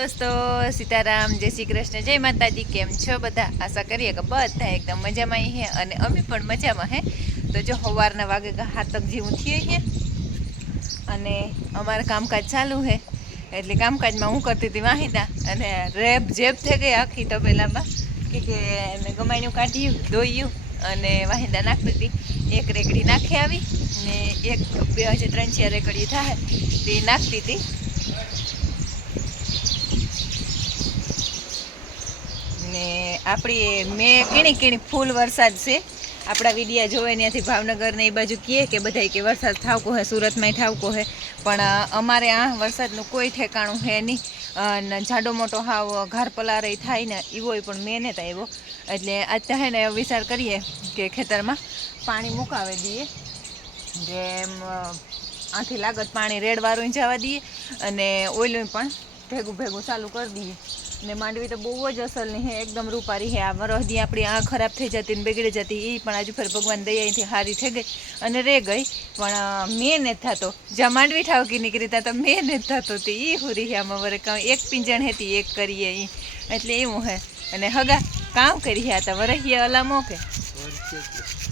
दोस्तों सीताराम जय श्री कृष्ण जय माताजी केम छो बधा आशा करिए कि बधा एकदम मजा में है और अमी पण मजा में है। तो जो सवारना वागे 7 जेवुं थयुं है अने अमारे कामकाज चालू है एटले कामकाज में हूँ करती थी वाहिदा अने रेप जेप थई गई आखी तपेलामां के गमाणियुं काढ्युं धोयुं अने वाहिदा नाखती थी। एक रेकड़ी नाखी आवी ने एक 2-3-4 रेकड़ी थाय ते नाखती थी। ने आपणी मैं कीणी कीणी फूल वरसाद से आपड़ा विडिया जोवे त्याथी भावनगर ने ए बाजू कहे कि बधाई के वरसाद ठावको है, सूरत में ठावको है, पण अमारे आ वरसादनुं कोई ठेकाणुं है नहीं। अने जाडो मोटो हाव घर पलारे थाय ने एवोय पण मैं नहोतो आव्यो एटले आज तो है ने विचार करीए कि खेतरमां पाणी मुकावी दीए जेम आथी लागत पाणी रेडवारुं जवा दीए अने ओइलुं पण भेगुं भेगुं चालू कर दीए। ने मांडवी तो बहु ज असल नहीं है, एकदम रूपारी है। आ वरहदी आपणी आ खराब थी जाती ने बिगड़ी जाती ए पण आज फिर भगवान दयाथी हारी थी गई अने रे गई पण मैं नहीं थतो ज्यां मांडवी ठावकी निकળી ता तो मैं नहीं थतो ते ई हुरी है आमां वरे का एक पिंजण हेती एक करीए ई एटले एवुं है अने हगा काम करीए आ तो वरहिए अलामो के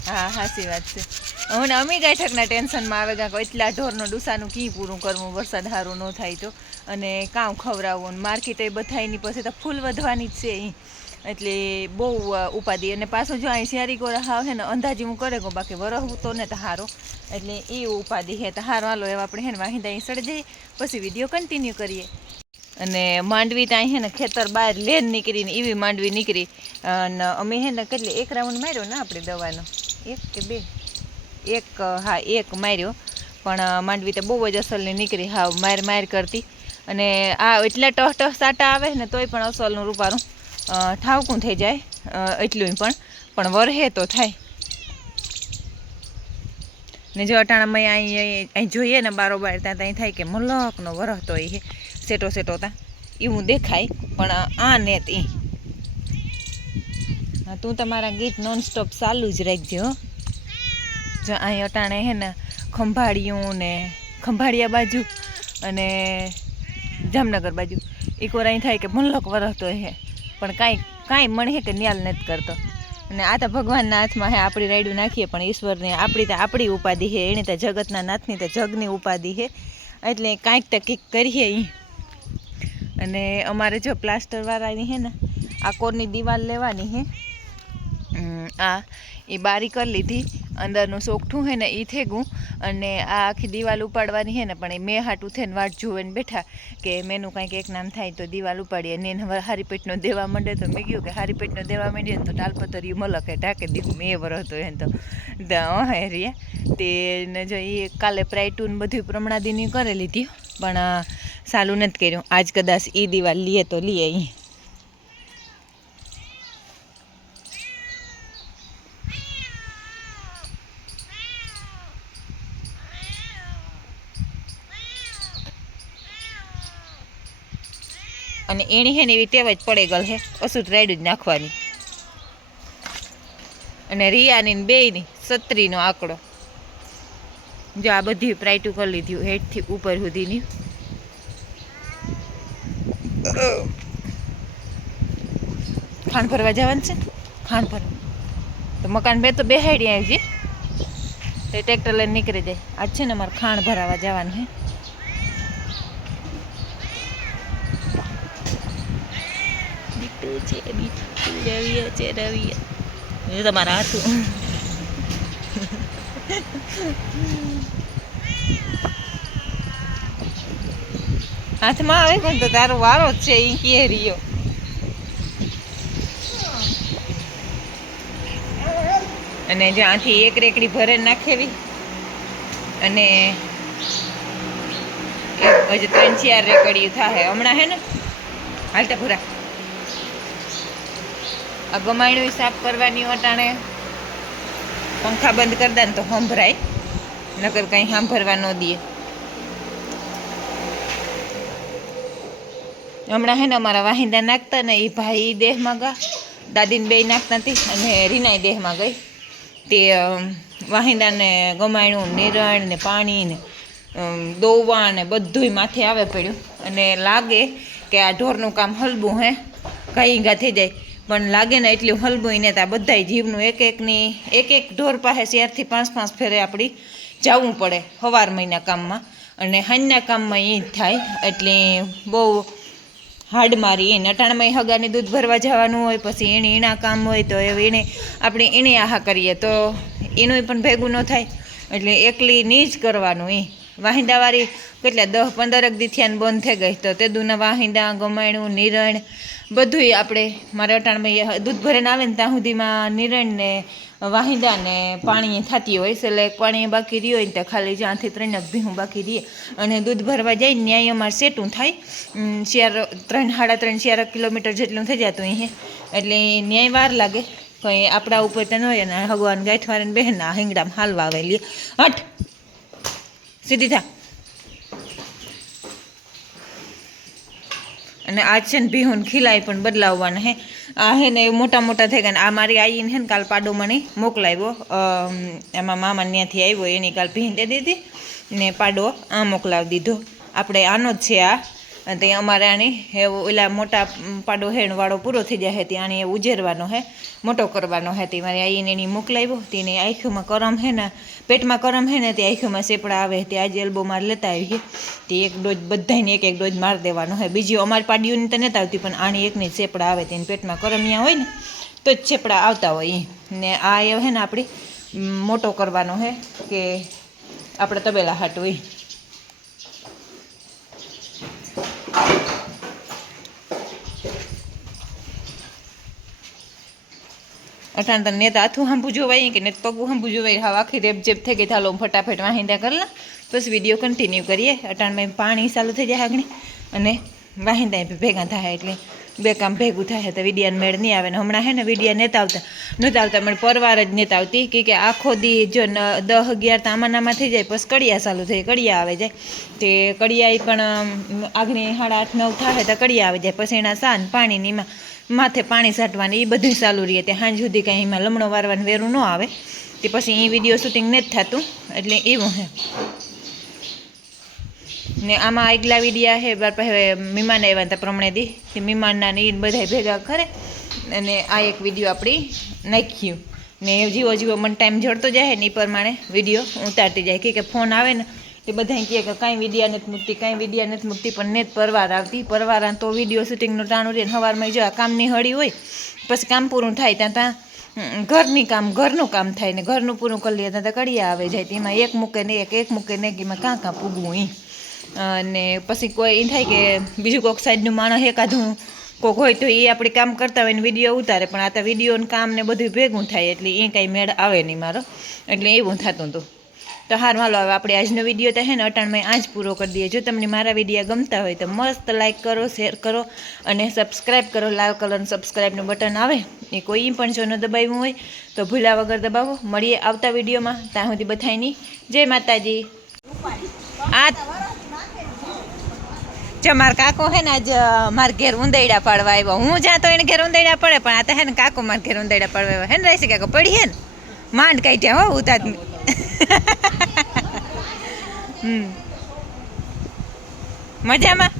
हाँ हाची वात छे। हूँ अमी गायठकना टेन्शन में आवेगा कि एटला ढोरनो डूसानुं की पूरुं करवुं वरसाद हारो न थाय तो अने काम खवरावुं मार्केटे बधाईनी पछी तो फूल वधवानी ज छे ई एटले बहु उपाधी अने पाछो जो अहीं शहरी गोरा हाव है ने अंदाजी हूँ करे गो बाकी वरहवुं तो ने तो हारो एटले ई उपाधी है। तो हारो हालो एवा आपणे है ने वाहिंदा अहीं सड़ी जईए पछी विडियो कंटिन्यू करीए। अने मांडवी तो अहीं है ने खेतर बहार लेन निकळीने एवी मांडवी निकળી अने अमे है ने કેટલી एक राउंड मार्यो ने आपणे दવાનો एक के बे एक हाँ एक मार्यो पण मांडवी तो बहु ज असलनी निकળી हाव मार मार करती अने आ एटला टह टह साटा आवे ने तोय पण असलनुं रूपारुं ठावकुं थई जाय एटલું पण वरहे तो थाय ने जो अटाणामां अहीं जोईए ने बारोबार त्यां अहीं थाय के मलकनो वरहतो हे सेटो सेटो ता एवुं देखाय पण आ नेत ई तू तमारा गीत नॉन स्टॉप चालू ज राखजो। जो अहीं अटाणे है ने खंभाळियुं ने खंभाळिया बाजू अने जामनगर बाजू एक વાર અહીં થાય કે મલક વરસતો હે પણ કાંઈ મણે કે ન્યાલ નથી કરતો અને આ તો ભગવાનના હાથમાં હે। આપણી રાયડું નાખીએ પણ ઈશ્વરને આપણી ઉપાધિ હે, એણે તો જગતના નાથની તો જગની ઉપાધિ હે એટલે કાંઈક તો કંઈક કરીએ અહીં। અને અમારે જો પ્લાસ્ટરવાળાની હે ને આ કોરની દિવાલ લેવાની હે आ ये बारी कर लीधी अंदरनु सोखठुं है ने ई थे गयुं अने आ आखी दीवाल उपाड़वानी है ने पण मैं हाटू थईने वाट जोईने बैठा के मेनू कंईक एक नाम थाय तो दीवाल उपाड़ीए ने हवे हारी पेटनो देवा मंडे तो मैं कीधुं के हारी पेटनो देवा मंडे तो टालपतरियुं मलके ढाकी दीधुं मैं वरहतो हे तो हेरिया ते ने जो ई काले प्राइटून बधुं प्रमाणादीनी करे लीधी पण चालू नथी कर्युं। आज कदाच ई दीवाल लीए तो लीए ई अने एनी है ने एवी टेव ज पड़े गल है असूट रायडू ज नाखवानी अने रियानी ने बेयनी छतरीनो आंकड़ो जो आ बधी प्राइटू कर लीधी हेठथी ऊपर सुधीनी। खाण भरवा जवानुं छे खाण भरवा तो मकान बे तो बेहाड़ी आवजे तो ट्रेक्टर लईने निकળી जाए। आज छे ने मारे खाण भरावा जवानुं है। रविया तमारा हाथू हाथ में आवे कोण तो तारो वारो छे ई के रियो अने ज्यांथी एक रेकड़ी भरे नाखेवी अने हजे 3-4 रेकड़ी थाहे हमणा है ने हालता पूरा आ गमाणुं साफ करवानी अटाणे पंखा बंद कर दे तो संभराय नकर कहीं सांभरवा न दिए। हमणा है ने अमारा वाहिंदा नाखता ने ए भाई देह में गा दादी ने बे नाखता थी अने रीनाय देह में गई ते वाहिंदा ने गमाणुं निरण ने पाणी ने दोवा ने बधुंय माथे आवे पड्युं अने लागे કે આ ઢોરનું કામ હલબું હે ઘાઈંગા થઈ જાય, પણ લાગે ને એટલું હલબું ને ત્યાં બધાય જીવનું એક એક ઢોર પાસે 4 થી 5 ફેરે આપણી જવું પડે સવાર મહિના કામમાં, અને હાંજના કામમાં એ જ થાય. એટલે બહુ હાડ મારી એને અટાણામાં હગાને દૂધ ભરવા જવાનું હોય, પછી એના કામ હોય તો એને આપણે એને આહા કરીએ તો એનું પણ ભેગું ન થાય. એટલે એકલી ની જ કરવાનું. એ વાહિંદાવાળી કેટલા 10-15 દી થયા બંધ થઈ ગઈ, તો તે દૂના વાહિંદા ગમાણું નિરણ બધુંય આપણે મારે અટાણામાં દૂધ ભરીને આવે ને ત્યાં સુધીમાં નિરણ ને વાહિંદા ને પાણી થતી હોય, એટલે પાણી બાકી રહ્યું હોય ને ત્યાં ખાલી 2 થી 3 ભીહું બાકી રહીએ. અને દૂધ ભરવા જાય ને ન્યાય અમારે સેટું થાય 3-3.5 કિલોમીટર જેટલું થઈ જતું અહીં, એટલે ન્યાય વાર લાગે. કંઈ આપણા ઉપર તો ન હોય ને ભગવાન ગાંઠવાળાને બહેનના હિંગડામાં હાલવા આવેલી હટ સીધી થા. અને આજ છે ને ભીહુન ખીલાય પણ બદલાવવાના હે. આ હે ને મોટા મોટા થઈ ગયા ને આ મારી આઈને હે ને કાલ પાડો મને મોકલાવ્યો, એમાં મામા ત્યાંથી આવ્યો એની કાલ ભીન દે દીધી ને પાડો આ મોકલાવી દીધો. આપણે આનો જ છે આ, તે અમારે આની ઓલા મોટા પાડો હેણ વાળો પૂરો થઈ જાય તે આને ઉજેરવાનો હે, મોટો કરવાનો હે. તે મારી આઈને એની મોકલાવ્યો. તેને આંખોમાં કરમ હે ને પેટમાં કરમ હે ને તે આંખોમાં સેપડા આવે, તે આજે એલ્બો માર લેતા આવીએ. તે એક ડોઝ બધાને એક ડોઝ મારી દેવાનો હે. બીજી અમારી પાડીઓની તો નથી આવતી, પણ આની એકની જ સેપડા આવે. તેને પેટમાં કરમિયા હોય ને તો જ સેપડા આવતા હોય. ને આ એ હે ને આપણી મોટો કરવાનો હે કે આપણે તબેલા હાટું હોય. અટાણ તને નેતા હાથું સાંભું જોવાય કે ને પગું સાંભું જોવાય. હા આખી રેપજેપ થઈ ગઈ. ચાલો ફટાફટ વાહિંદા કરલા બસ વિડીયો કન્ટિન્યુ કરીએ. અટાણમાં પાણી ચાલુ થઈ જાય આગળ અને વાહિંદા ભેગા થાય, એટલે બે કામ ભેગું થાય તો વિડિયાને મેળ નહીં આવે. ને હમણાં હે ને વિડિયા નહોતા આવતા મને પરવાર જ નહોતા આવતી કે આખો દી જો 10-11 તો આમાં થઈ જાય, પછી કડિયા ચાલુ થઈ, કડિયા આવે જાય. તે કડિયા પણ આગળ 8:30-9 થાય તો કડિયા આવી જાય. પછી એના સાન પાણીની માથે પાણી છાંટવાની એ બધું ચાલુ રહે. તે સાંજ સુધી કાંઈ એમાં લમણો વારવાનું વેરું ન આવે. તે પછી એ વિડીયો શૂટિંગ નથી થતું, એટલે એવું હે. ને આમાં આગલા વિડીયા હે બાર પાસે મહેમાન આવ્યા હતા પ્રમાણે દી, તે મહેમાનના ને એ બધા ભેગા કરે અને આ એક વિડીયો આપણી નાખ્યું. ને જીવો મને ટાઈમ જડતો જાય ને એ પ્રમાણે વિડીયો ઉતારતી જાય. કે ફોન આવે ને એ બધા કહે કે કાંઈ વિડીયા નથી મૂકતી, પણ નેત પરવાર આવતી. પરવારા તો વિડીયો શૂટિંગનું ટાણું રહે ને સવારમાં જો આ કામની હળી હોય, પછી કામ પૂરું થાય ત્યાં ઘરનું કામ થાય ને ઘરનું પૂરું કરી લે ત્યાં કડિયા આવે જાય. એમાં એક મૂકે ને એક મૂકે ને એમાં કાં પૂગવું એ. અને પછી કોઈ એ થાય કે બીજું કોઈક સાઈડનું માણસ એકાદું કોઈક હોય તો એ આપણે કામ કરતા હોય ને વિડીયો ઉતારે, પણ આ તો વિડીયોનું કામ ને બધું ભેગું થાય એટલે એ કાંઈ મેળ આવે નહીં મારો. એટલે એવું થતું હતું. તો હારું હાલો હવે આપણે આજનો વિડીયો તો હે ને અટાણમાં આજ પૂરો કરી દઈએ. જો તમને મારા વિડીયો ગમતા હોય તો મસ્ત લાઇક કરો, શેર કરો અને સબસ્ક્રાઈબ કરો. લાલ કલરનું સબસ્ક્રાઈબનું બટન આવે એ કોઈ પણ જો ન દબાવ્યું હોય તો ભૂલા વગર દબાવો. મળીએ આવતા વિડીયોમાં. ત્યાં સુધી બધાયની જય માતાજી. આ જો મારા કાકો હે ને આજ મારા ઘેર ઉંદૈડા પાડવા આવ્યો. હું જ્યાં તો એને ઘેર ઉંદૈડા પડે, પણ આ તો હે ને કાકો મારા ઘેર ઉંદૈડા પાડવા આવ્યો. હે ને રહેશે કાકો પડી હે ને માંડ કાઢ્યા હો ઉતાર. મજામાં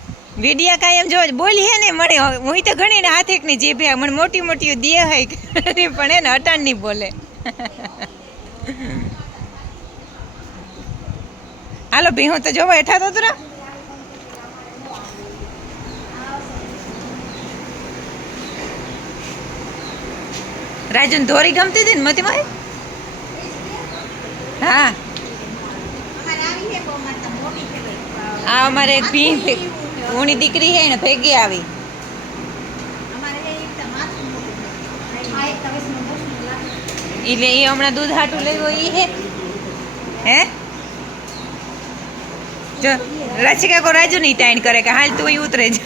વિડિયા કાંઈ એમ જો બોલી હે ને મળે. હું તો ઘણી ને હાથ એકની જીભે મને મોટી મોટી દે હોય પણ એને અટાણ નહીં બોલે. હાલો ભી તો જોવો હેઠા તો તરા રાજન ધોરી ગમતી હતી ને મતી મારી. હા આ અમારે એક ભી ઊની દીકરી હે ને ભેગી આવી. એટલે એ હમણાં દૂધ હાટું લેવો એ હે જો રાશિકા કો રાજુ નહીં ટાઈન કરે કે હાલ તું ઉતરે જ.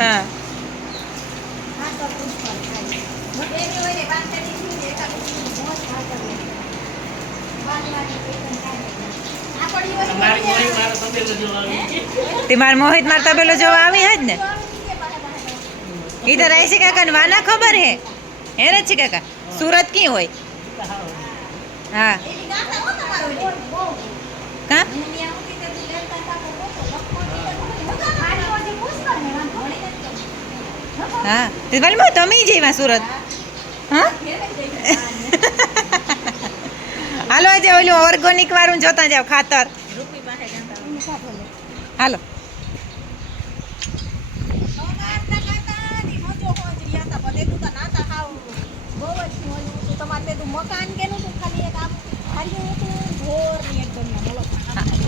હા તે માર મોહિત માર તબેલો જોવા આવી હે જ ને. ઈધર આઈ છે કાકા ને વાના ખબર હે રચી કાકા સુરત કી હોય. હા કા હા તે વાલીમાં તમે જઈવા સુરત હા હાલો આજે ઓલું ઓર્ગેનિક વાળું જોતા જાવ ખાતર હાલો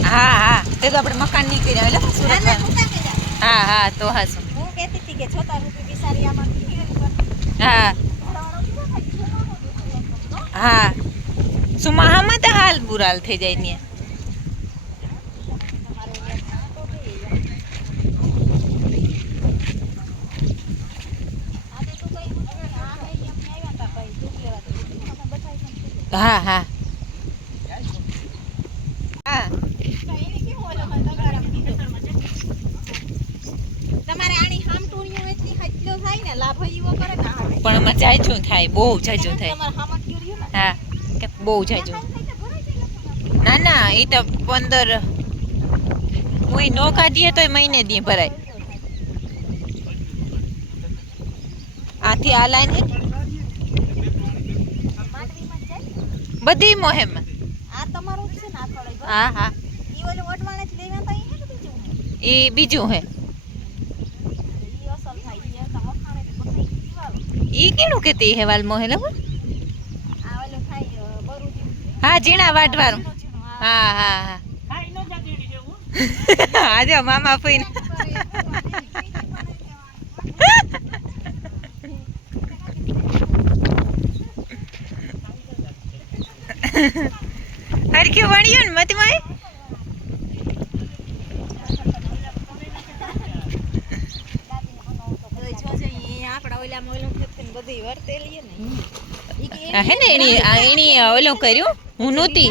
હા હા તે તો આપણે મકાન નીકળી આવે સુરત હા હા તો હા શું હા હા સુમાહામાં તો હાલ બુરાલ થઈ જાય ને હા હા હા તમારે આની હામ ટોણીઓ એટલી હજ્જો થાય ને લાભ ઈવો કરે ને આવે પણ એમાં જાજુ થાય બહુ જાજુ થાય તમારે હામટ કર્યું ને હા કે બહુ જાજુ ના ના એ તો 15 કોઈ નો કાઢીએ તોય મહિને દી ભરાય આથી આ લાઈન હે માંડવીમાં જાય બધી મોહેમ આ તમારું જ છે ને આ થોડે હા હા ઈ ઓલે ઓટવાણે જ લેવા તા ઈ હે કે બીજું હે એ બીજું હે ઈ અસલ થાય ઈ તો વખાણે તો પછી દીવાલો ઈ કેનું કેતી હેવાલ મોહેલ આ ઓલું થાય બરુજી હા જીણા વાટવાનું હા હા હા આજે મામા ફઈને હરખ્યું વણ્યું ને મતમાં આપડા ઓલામાં ઓલું ખેતને બધી વર્તેલી ને હે ને એની ઓલું કર્યું હું નહોતી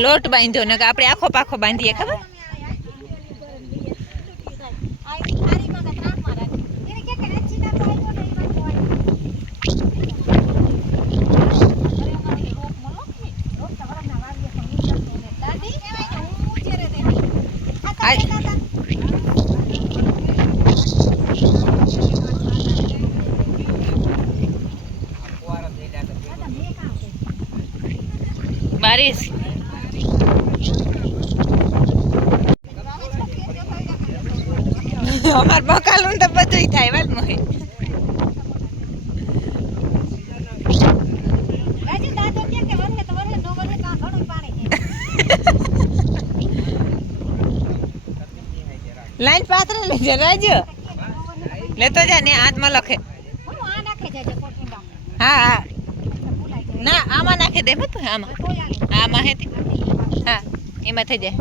લોટ બાંધ્યો ને આપણે આખો પાખો બાંધીએ ખબર બારીશ અમાર બકાલું તો બધું થાય વાલ મોહે લાઈન પાત્ર લેજે રાજ્ય લેતો જા ને હાથમાં લખે હા હા ના આમાં નાખી દે મત આમાં આમાં હે હા એમાં થઈ જાય